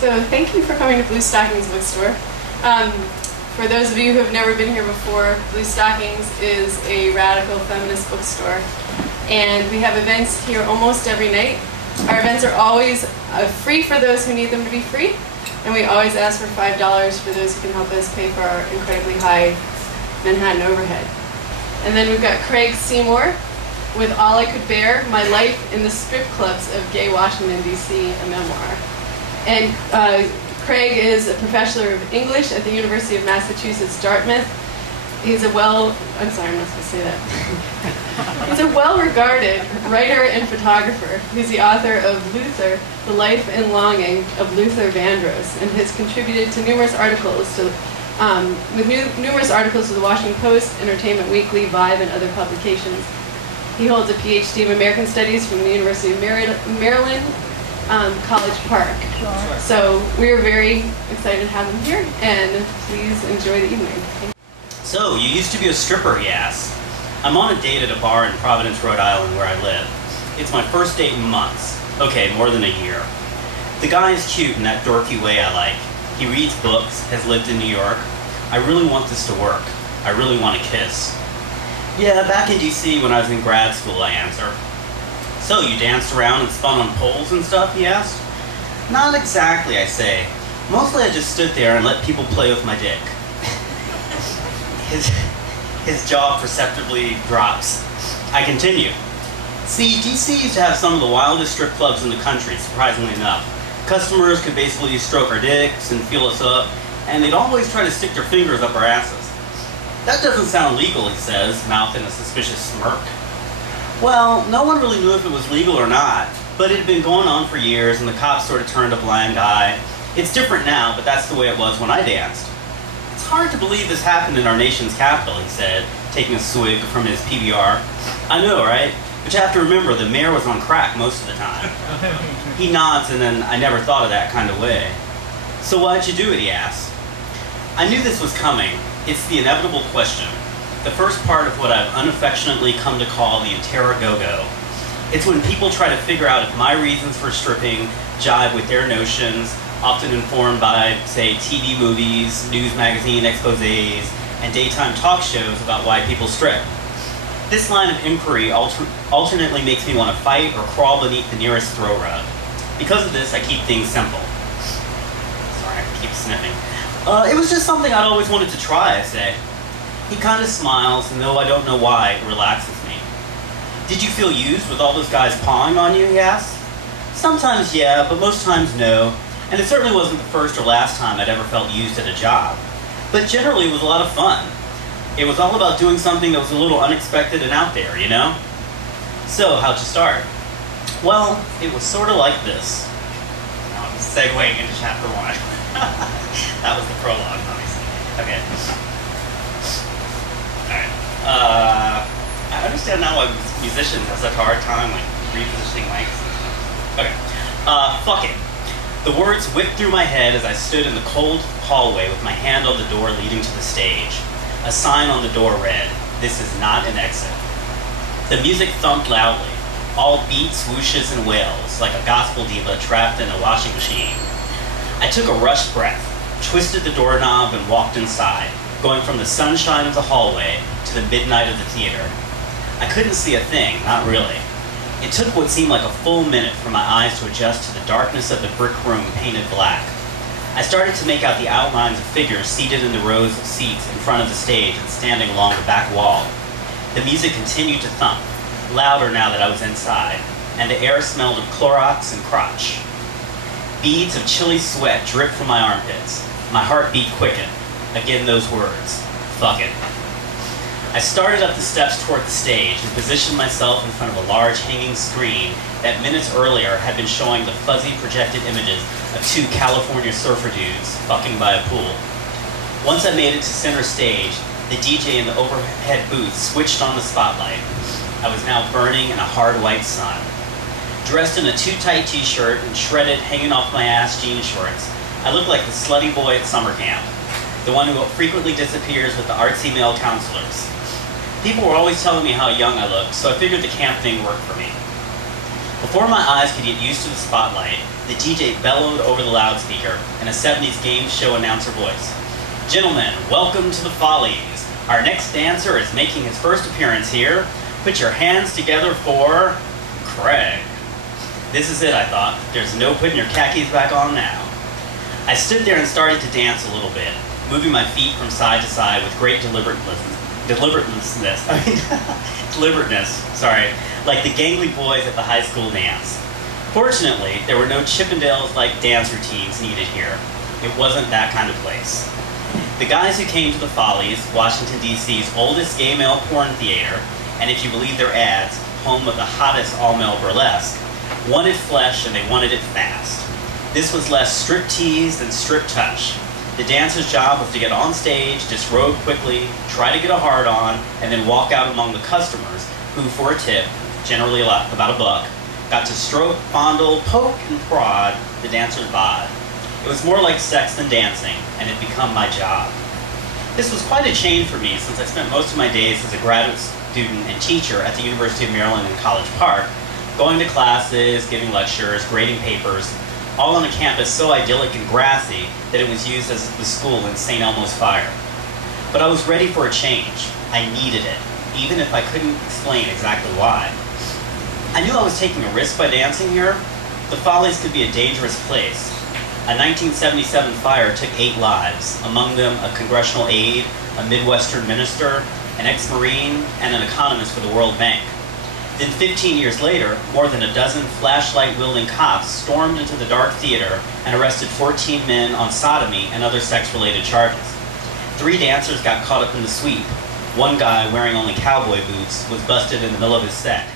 So thank you for coming to Bluestockings Bookstore. For those of you who have never been here before, Bluestockings is a radical feminist bookstore. And we have events here almost every night. Our events are always free for those who need them to be free. And we always ask for $5 for those who can help us pay for our incredibly high Manhattan overhead. And then we've got Craig Seymour with All I Could Bear, My Life in the Strip Clubs of Gay Washington, D.C., a memoir. And Craig is a professor of English at the University of Massachusetts, Dartmouth. He's a I'm sorry, I'm not supposed to say that. He's a well-regarded writer and photographer. He's the author of Luther, The Life and Longing of Luther Vandross, and has contributed to numerous articles to numerous articles to the Washington Post, Entertainment Weekly, Vibe, and other publications. He holds a PhD of American Studies from the University of Maryland, College Park. So we are very excited to have him here, and please enjoy the evening. So, you used to be a stripper, he asks. I'm on a date at a bar in Providence, Rhode Island, where I live. It's my first date in months. Okay, more than a year. The guy is cute in that dorky way I like. He reads books, has lived in New York. I really want this to work. I really want to kiss. Yeah, back in D.C. when I was in grad school, I answer. So, you danced around and spun on poles and stuff, he asked? Not exactly, I say. Mostly I just stood there and let people play with my dick. His jaw perceptibly drops. I continue. See, D.C. used to have some of the wildest strip clubs in the country, surprisingly enough. Customers could basically stroke our dicks and feel us up, and they'd always try to stick their fingers up our asses. That doesn't sound legal, he says, mouth in a suspicious smirk. Well, no one really knew if it was legal or not, but it had been going on for years, and the cops sort of turned a blind eye. It's different now, but that's the way it was when I danced. It's hard to believe this happened in our nation's capital, he said, taking a swig from his PBR. I know, right? But you have to remember, the mayor was on crack most of the time. He nods, and then I never thought of that kind of way. So why'd you do it, he asks. I knew this was coming. It's the inevitable question. The first part of what I've unaffectionately come to call the interrogo. It's when people try to figure out if my reasons for stripping jive with their notions, often informed by, say, TV movies, news magazine exposés, and daytime talk shows about why people strip. This line of inquiry alternately makes me want to fight or crawl beneath the nearest throw rug. Because of this, I keep things simple. Sorry, I keep sniffing. It was just something I'd always wanted to try, I say. He kind of smiles, and though I don't know why, it relaxes me. Did you feel used with all those guys pawing on you, he asks. Sometimes yeah, but most times no. And it certainly wasn't the first or last time I'd ever felt used at a job. But generally it was a lot of fun. It was all about doing something that was a little unexpected and out there, you know? So, how'd you start? Well, it was sort of like this. Now I'm segueing into chapter 1. That was the prologue, obviously. Okay. Alright. I understand now why musicians have such a hard time like repositioning mics. Okay. Fuck it. The words whipped through my head as I stood in the cold hallway with my hand on the door leading to the stage. A sign on the door read, "This is not an exit." The music thumped loudly, all beats, whooshes, and wails, like a gospel diva trapped in a washing machine. I took a rushed breath, twisted the doorknob, and walked inside, going from the sunshine of the hallway to the midnight of the theater. I couldn't see a thing, not really. It took what seemed like a full minute for my eyes to adjust to the darkness of the brick room painted black. I started to make out the outlines of figures seated in the rows of seats in front of the stage and standing along the back wall. The music continued to thump, louder now that I was inside, and the air smelled of Clorox and crotch. Beads of chilly sweat dripped from my armpits. My heartbeat quickened. Again those words, fuck it. I started up the steps toward the stage and positioned myself in front of a large hanging screen that minutes earlier had been showing the fuzzy projected images of two California surfer dudes fucking by a pool. Once I made it to center stage, the DJ in the overhead booth switched on the spotlight. I was now burning in a hard white sun. Dressed in a too-tight t-shirt and shredded, hanging off my ass jean shorts, I looked like the slutty boy at summer camp, the one who frequently disappears with the artsy male counselors. People were always telling me how young I looked, so I figured the camp thing worked for me. Before my eyes could get used to the spotlight, The DJ bellowed over the loudspeaker in a 70s game show announcer voice. "Gentlemen, welcome to the Follies. Our next dancer is making his first appearance here. Put your hands together for Craig." This is it, I thought. There's no putting your khakis back on now. I stood there and started to dance a little bit, moving my feet from side to side with great deliberateness, like the gangly boys at the high school dance. Fortunately, there were no Chippendales-like dance routines needed here. It wasn't that kind of place. The guys who came to the Follies, Washington, D.C.'s oldest gay male porn theater, and if you believe their ads, home of the hottest all-male burlesque, wanted flesh and they wanted it fast. This was less strip-tease than strip-touch. The dancer's job was to get on stage, disrobe quickly, try to get a hard-on, and then walk out among the customers who, for a tip, generally about $1, got to stroke, fondle, poke, and prod the dancer's bod. It was more like sex than dancing, and it had become my job. This was quite a change for me since I spent most of my days as a graduate student and teacher at the University of Maryland in College Park, going to classes, giving lectures, grading papers, all on a campus so idyllic and grassy that it was used as the school in St. Elmo's fire. But I was ready for a change. I needed it, even if I couldn't explain exactly why. I knew I was taking a risk by dancing here. The Follies could be a dangerous place. A 1977 fire took 8 lives, among them a congressional aide, a Midwestern minister, an ex-Marine, and an economist for the World Bank. Then 15 years later, more than a dozen flashlight-wielding cops stormed into the dark theater and arrested 14 men on sodomy and other sex-related charges. 3 dancers got caught up in the sweep. One guy, wearing only cowboy boots, was busted in the middle of his set.